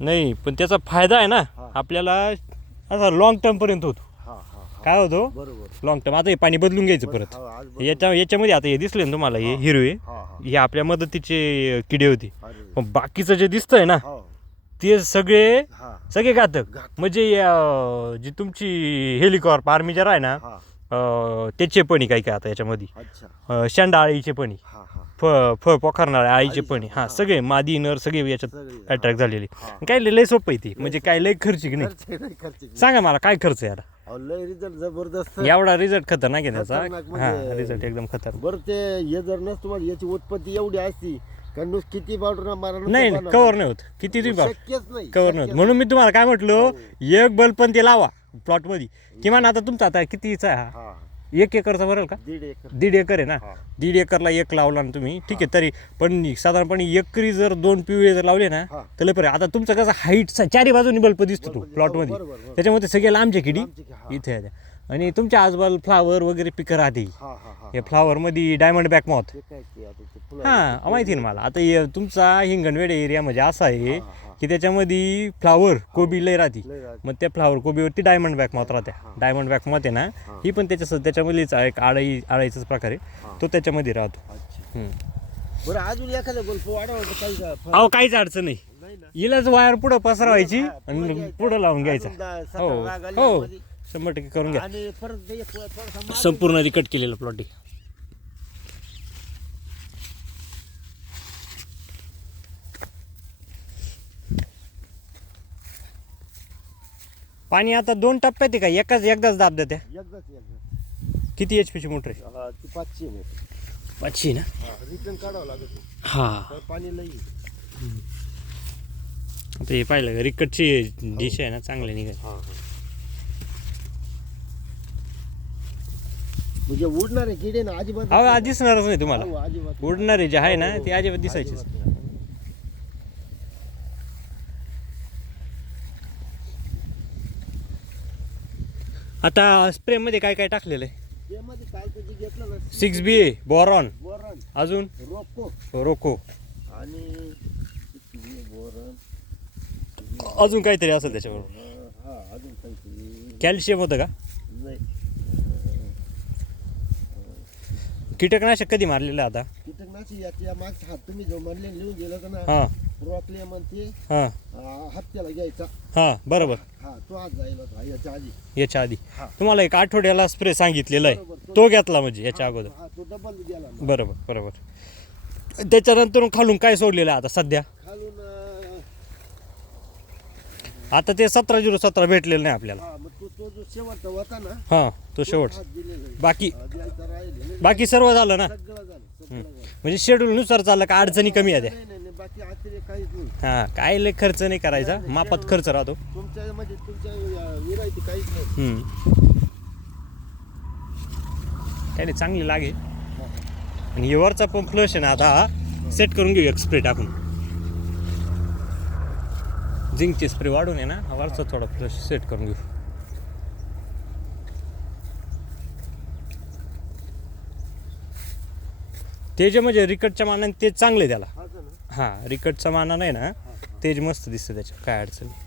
नाही पण त्याचा फायदा आहे ना. हा. आपल्याला असा लॉंग टर्म पर्यंत होतो. हा हा हा. काय होतो? बरोबर. लॉंग टर्म आता हे पाणी बदलून घ्यायचं परत. हा, आज बरोबर. याच्या याच्यामध्ये आता हे दिसले ना तुम्हाला हे हिरवे? हा हा. हे आपल्या मदतीचे किडे होते. अरे. पण बाकीचं जे दिसतंय ना हा. ते सगळे हा. सगळे घातक. घातक. म्हणजे अं, जी तुमची हेलिकॉप्टर आर्मीजर आहे ना हा. त्याचे पणी काही काय आता याच्यामध्ये. शेंडा आळीचे पणी हा हा. फ फळ पोखरणारे आळीचे पणी हा. सगळे मादी नर सगळे याच्यात अट्रॅक्ट झालेले. काय लय सोपं आहे ती. म्हणजे काय लय खर्चिक नाही. सांगा मला काय खर्च याला लय रिझल्ट जबरदस्त. एवढा रिझल्ट खतरनाक आहे त्याचा हा म्हणजे- रिझल्ट एकदम खतरनाक. बरं ते हे जर नस तुम्हाला याची उत्पत्ती एवढी असती किती पावडर मारा नुसतं नाही. कवर नाही होत. किती तुम्ही बघा शक्यच नाही कवर नाही होत. म्हणून मी तुम्हाला काय म्हटलं एक बल्ब पण ते लावा. प्लॉटमध्ये. किमान आता तुमचा आता कितीचा आहे हा? हा. एक एकरचा भरेल का? दीड एकर. दीड एकर आहे ना? हा. दीड एकरला एक लावला ना तुम्ही. ठीक आहे तरी पण साधारणपणे एकरी जर दोन पिवळे जर लावले ना हा. तर लय बरं आता तुमचं कसं हाईट चारी बाजूनी बल्ब दिसतो तो बल्ब दिसतो, प्लॉटमध्ये. बरोबर. त्याच्यामध्ये सगळे लांबचे किडी? लांबचे हा. इथे आहे. आणि तुमच्या आजूबाजूला फ्लावर वगैरे पिकं राहते हा हा हा हे फ्लावरमध्ये डायमंड बॅक मॉथ ते काय ते आता ते फुलं- हां माहिती आहे ना मला. आता हे तुमचा हिंगणवेड एरिया म्हणजे असा आहे हा. की त्याच्यामध्ये फ्लावर कोबी लय राहते. मग त्या फ्लावर कोबीवरती डायमंड बॅक मॉथ राहते डायमंड बॅक मॉथ आहे ना ही. पण त्याच्या त्याच्यामधलीच एक आळाई आळाईचाच प्रकार आहे. तो त्याच्यामध्ये राहतो. बरं अजून एखादा बल्ब अहो काहीच अडचण नाही. हिलाच वायर पुढं पसरवायची हा, आणि. पुढं लावून घ्यायचा. हो हो. शंभर टक्के करून घ्या. आणि परत ते एक थोडासा मागे- संपूर्ण रिकट केलेलं प्लॉट पाणी आता दोन टप्प्यात आहे का? एकाच एकदाच दाब एकदाच एकदाच. किती एच पीची मोटर आहे? हा, ती पाचशे मीटर पाचशे ना? हा रिटर्न काढावं लागत हा. तर पाणी लई आता हे पाहिलं का? रिकटची डिश आहे ना चांगली निघाली. हा हा. म्हणजे उडणारे किडे ना अजिबात अहो आज दिसणारच नाही तुम्हाला. हो, अजिबात उडणारे जे आहे ना ते अजिबात दिसायचेच. अजिबात नाही. आता स्प्रेमध्ये काय काय टाकलेलं आहे? त्यामध्ये काय कधी घेतलं ना six B A boron boron. अजून? रोको. रोको. आणि बोरन अजून काहीतरी असेल त्याच्याबरोबर. हा अजून काहीतरी. कॅल्शियम होतं का? नाही. कीटकनाशक कधी मारलेलं आता? कीटकनाशक याच्या मागचा हात तुम्ही जो म्हणले लिहून गेलं का ना हां. हां. घ्यायचा. हां बरोबर. हा तो आज जाईल होता याच्या आधी. याच्या आधी. हा. तुम्हाला एक आठवड्याला स्प्रे सांगितलेला आहे. तो घेतला म्हणजे याच्या अगोदर. हा तो डबल गेला ना. बरोबर बरोबर. त्याच्यानंतर खालून काय सोडलेलं आहे आता सध्या? खालून अं, आता ते सतरा झिरो सतरा भेटलेलं नाही आपल्याला. हा मग तो तो जो शेवटचा होता ना हां तो शेवट हात दिलेला आहे. बाकी हा, द्यायचा. बाकी सर्व झालं ना? सगळं झालं सगळं झालं. म्हणजे शेड्यूलनुसार चाललं का अडचणी कमी आहे त्या? नाही नाही नाही, बाकी अतिरेक काहीच नाही हां काय लय खर्च नाही करायचा मापात खर्च राहतो. तुमच्या म्हणजे तुमच्या अं, विरायती काहीच नाही. हम्म. काय नाही चांगली लागे. आणि हे वरचा पण फ्लश आहे ना आता सेट करून घेऊ एक स्प्रे टाकून. झिंकचे स्प्रे वाढून आहे ना हा वरचा थोडा फ्लश सेट करून घेऊ. ते जे म्हणजे रिकटच्या मानाने ते चांगले त्याला. हा हां रिकटचा माना नाही ना तेज मस्त दिसतं त्याच्यात काय अडचण नाही.